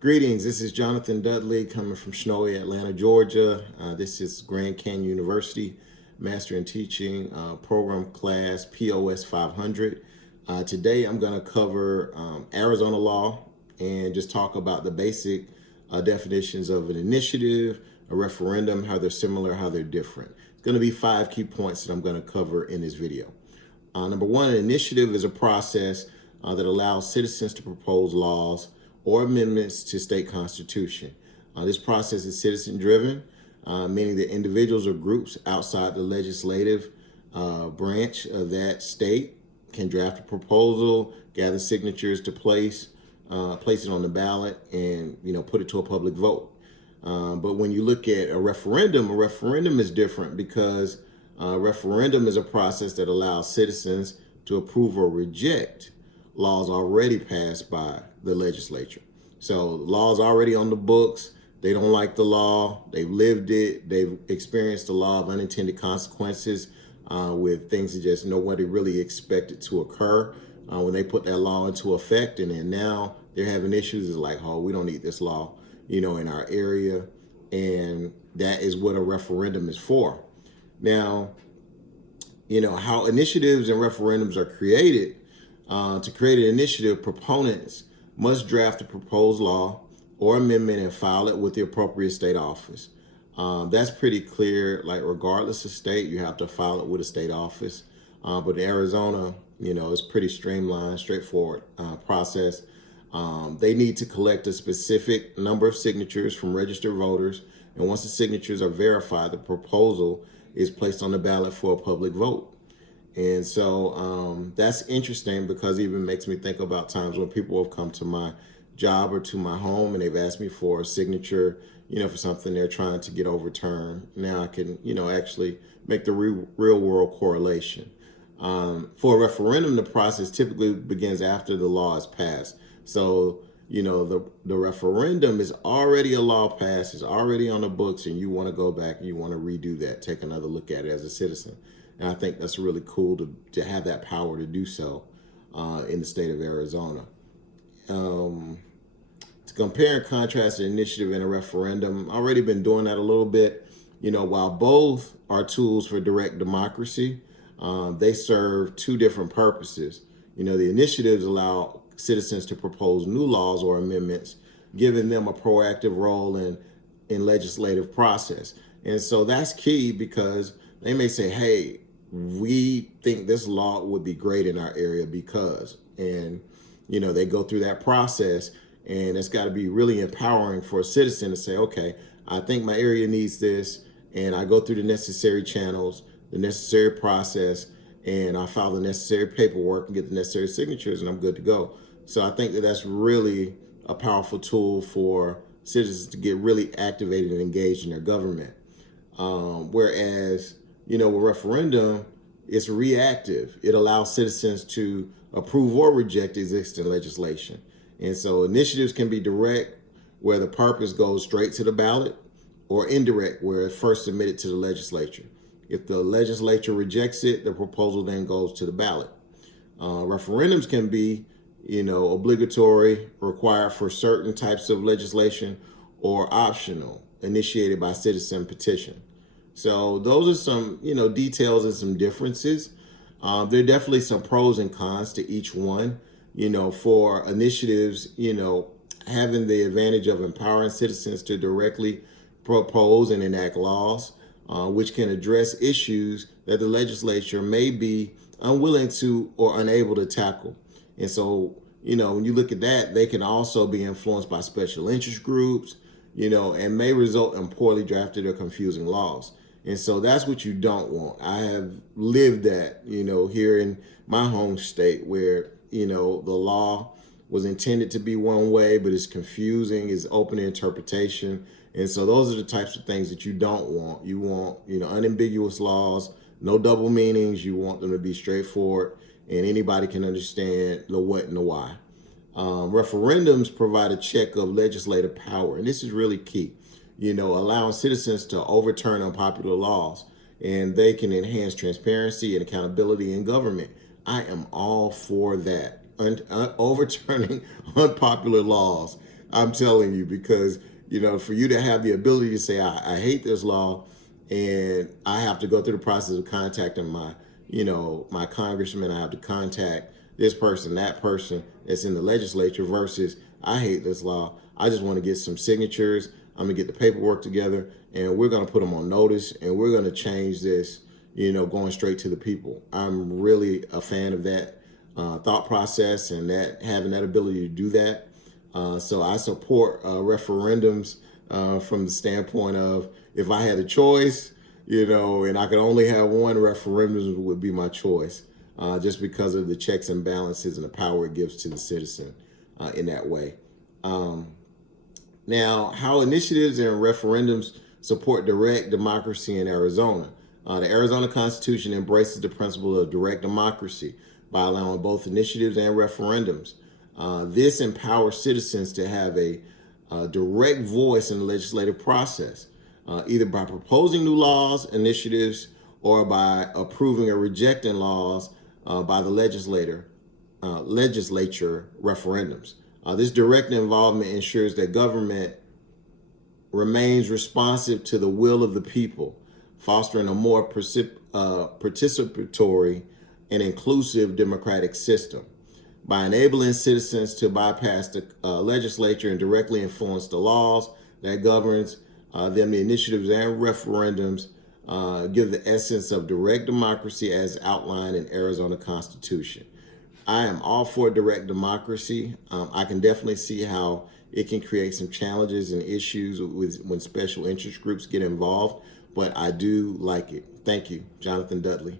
Greetings, this is Jonathan Dudley coming from snowy Atlanta, Georgia. This is Grand Canyon University Master in Teaching program class POS 500. Today I'm going to cover Arizona law and just talk about the basic definitions of an initiative, a referendum, how they're similar, how they're different. It's going to be 5 key points that I'm going to cover in this video. Number one, an initiative is a process that allows citizens to propose laws or amendments to state constitution. This process is citizen-driven, meaning that individuals or groups outside the legislative branch of that state can draft a proposal, gather signatures to place it on the ballot, and put it to a public vote. But when you look at a referendum is different because referendum is a process that allows citizens to approve or reject laws already passed by the legislature. So laws already on the books. They don't like the law. They've lived it. They've experienced the law of unintended consequences with things that just nobody really expected to occur when they put that law into effect. And then now they're having issues. It's like, oh, we don't need this law, in our area. And that is what a referendum is for. Now, how initiatives and referendums are created. To create an initiative, proponents must draft a proposed law or amendment and file it with the appropriate state office. That's pretty clear. Like regardless of state, you have to file it with a state office. But in Arizona, it's pretty streamlined, straightforward process. They need to collect a specific number of signatures from registered voters. And once the signatures are verified, the proposal is placed on the ballot for a public vote. And so that's interesting because it even makes me think about times when people have come to my job or to my home and they've asked me for a signature, for something they're trying to get overturned. Now I can, actually make the real world correlation. For a referendum, the process typically begins after the law is passed. So, the referendum is already a law passed, it's already on the books, and you want to go back and you want to redo that, take another look at it as a citizen. And I think that's really cool to have that power to do so in the state of Arizona. To compare and contrast an initiative and a referendum, I've already been doing that a little bit. While both are tools for direct democracy, they serve two different purposes. The initiatives allow citizens to propose new laws or amendments, giving them a proactive role in legislative process. And so that's key because they may say, hey, we think this law would be great in our area because, and, they go through that process, and it's got to be really empowering for a citizen to say, okay, I think my area needs this, and I go through the necessary channels, the necessary process, and I file the necessary paperwork and get the necessary signatures, and I'm good to go. So I think that that's really a powerful tool for citizens to get really activated and engaged in their government. Whereas, with referendum, it's reactive. It allows citizens to approve or reject existing legislation. And so initiatives can be direct, where the purpose goes straight to the ballot, or indirect, where it's first submitted to the legislature. If the legislature rejects it, the proposal then goes to the ballot. Referendums can be, obligatory, required for certain types of legislation, or optional, initiated by citizen petition. So those are some, details and some differences. There are definitely some pros and cons to each one. For initiatives, having the advantage of empowering citizens to directly propose and enact laws, which can address issues that the legislature may be unwilling to or unable to tackle. And so, when you look at that, they can also be influenced by special interest groups, and may result in poorly drafted or confusing laws. And so that's what you don't want. I have lived that, here in my home state where, the law was intended to be one way, but it's confusing, it's open to interpretation. And so those are the types of things that you don't want. You want, unambiguous laws, no double meanings. You want them to be straightforward and anybody can understand the what and the why. Referendums provide a check of legislative power, and this is really key. Allowing citizens to overturn unpopular laws, and they can enhance transparency and accountability in government. I am all for that. Overturning unpopular laws I'm telling you, because for you to have the ability to say, I hate this law, and I have to go through the process of contacting my congressman. I have to contact this person, that person that's in the legislature, versus I hate this law. I just want to get some signatures. I'm gonna get the paperwork together, and we're gonna put them on notice, and we're gonna change this. Going straight to the people. I'm really a fan of that thought process, and that having that ability to do that. So I support referendums from the standpoint of, if I had a choice, and I could only have one, referendum would be my choice, just because of the checks and balances and the power it gives to the citizen in that way. Now, how initiatives and referendums support direct democracy in Arizona. The Arizona Constitution embraces the principle of direct democracy by allowing both initiatives and referendums. This empowers citizens to have a direct voice in the legislative process, either by proposing new laws, initiatives, or by approving or rejecting laws by the legislature referendums. This direct involvement ensures that government remains responsive to the will of the people, fostering a more participatory and inclusive democratic system. By enabling citizens to bypass the legislature and directly influence the laws that governs them, the initiatives and referendums give the essence of direct democracy as outlined in Arizona Constitution. I am all for direct democracy. I can definitely see how it can create some challenges and issues when special interest groups get involved, but I do like it. Thank you, Jonathan Dudley.